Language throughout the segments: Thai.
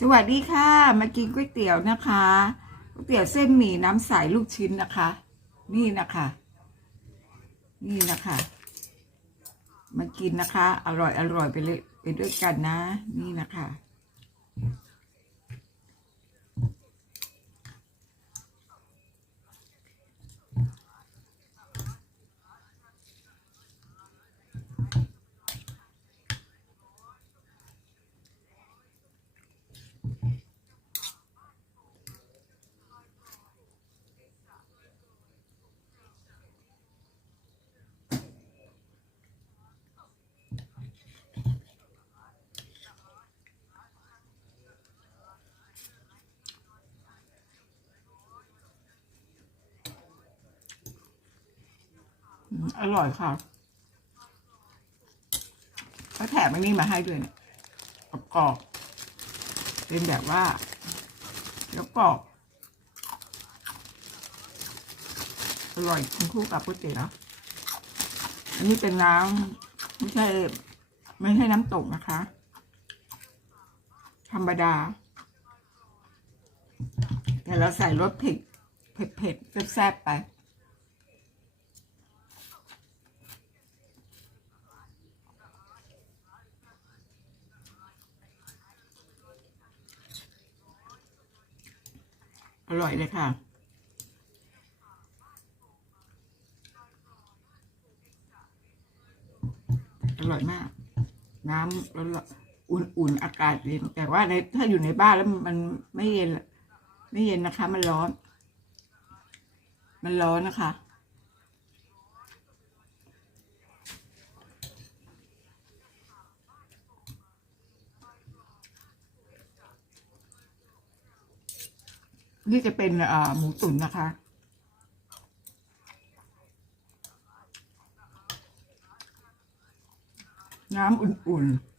สวัสดีค่ะ มากินก๋วยเตี๋ยวนะคะก๋วยเตี๋ยวเส้นหมี่น้ำใสลูกชิ้นนะคะ นี่นะคะ นี่นะคะ มากินนะคะ อร่อยอร่อยไปเลยไปด้วยกันนะ นี่นะคะ อร่อยค่ะเขาแถมอันนี้มาให้ด้วยเนี่ยกรอบเป็นแบบว่าแล้วกรอบอร่อยคู่กับก๋วยเตี๋ยวอันนี้เป็นน้ำไม่ใช่ ไม่ใช่น้ำตกนะคะ ธรรมดา แต่เราใส่รสเผ็ดเผ็ดเผ็ดๆแซ่บๆไป อร่อยเลยค่ะ อร่อยมาก น้ำร้อนอุ่นๆอากาศเย็นแต่ว่าในถ้าอยู่ในบ้านแล้วมันไม่เย็น ไม่เย็นนะคะ มันร้อน มันร้อนนะคะ นี่จะเป็นหมูตุ๋นนะคะ น้ำอุ่นๆ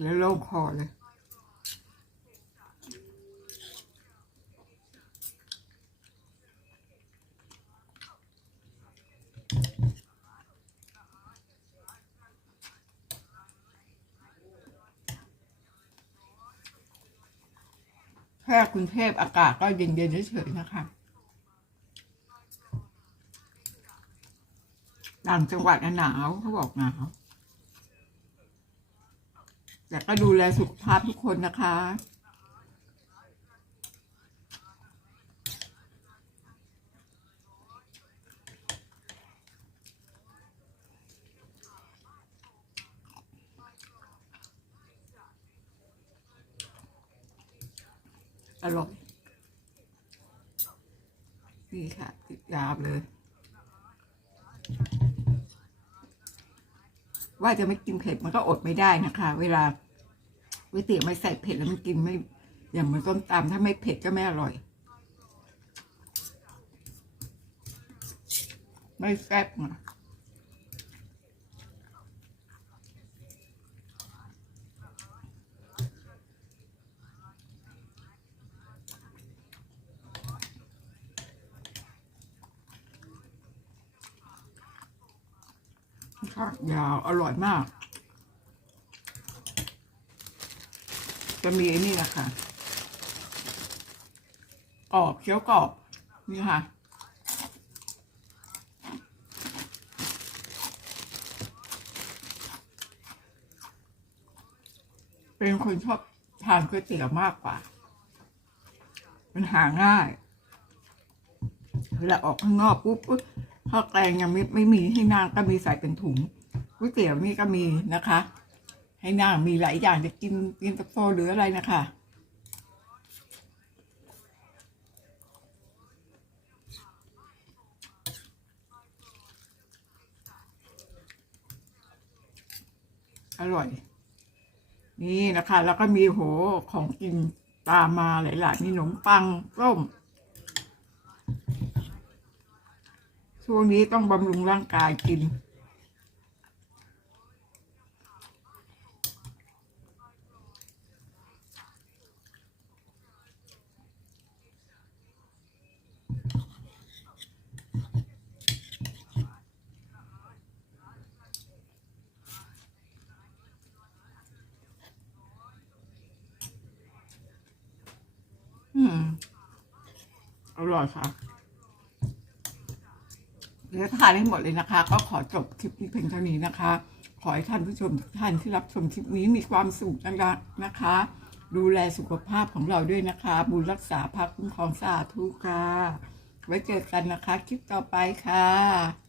แล้วโล่งคอเลย แค่กรุงเทพอากาศก็เย็นๆเฉยๆนะคะต่างจังหวัดหนาวเขาบอกหนาวแต่ก็ดูแลสุขภาพทุกคนนะคะ อร่อย นี่ค่ะ ติดยาวเลย ว่าจะไม่กินเผ็ดมันก็อดไม่ได้นะคะ เวลาก๋วยเตี๋ยวไม่ใส่เผ็ดแล้วมันกินไม่ อย่างเหมันต้มตำถ้าไม่เผ็ดก็ไม่อร่อย ไม่แซ่บนะ ค่ะยาวอร่อยมาก จะมีอ้นี่นะคะกรอบเคี้ยวกรอบ นี่ค่ะ เป็นคนชอบทานก๋วยเตี๋ยวมากกว่า มันหาง่าย เวลาออกข้างนอกปุ๊บ ข้าวแกงยังไม่ไม่มีให้นางก็มีใส่เป็นถุงก๋วยเตี๋ยวนี่ก็มีนะคะ ให้นางมีหลายอย่างจะกินกินตะโฟหรืออะไรนะคะอร่อย นี่นะคะ แล้วก็มีโหของกินตามมาหลายๆมีขนมปังส้ม ช่วงนี้ต้องบำรุงร่างกายกิน อืม อร่อยค่ะ เดี๋ยวทานให้หมดเลยนะคะ ก็ขอจบคลิปนี้เพียงเท่านี้นะคะ ขอให้ท่านผู้ชมทุกท่านที่รับชมคลิปนี้มีความสุขนะคะ ดูแลสุขภาพของเราด้วยนะคะ บุญรักษาพักคุ้มครองสาธุค่ะไว้เจอกันนะคะ คลิปต่อไปค่ะ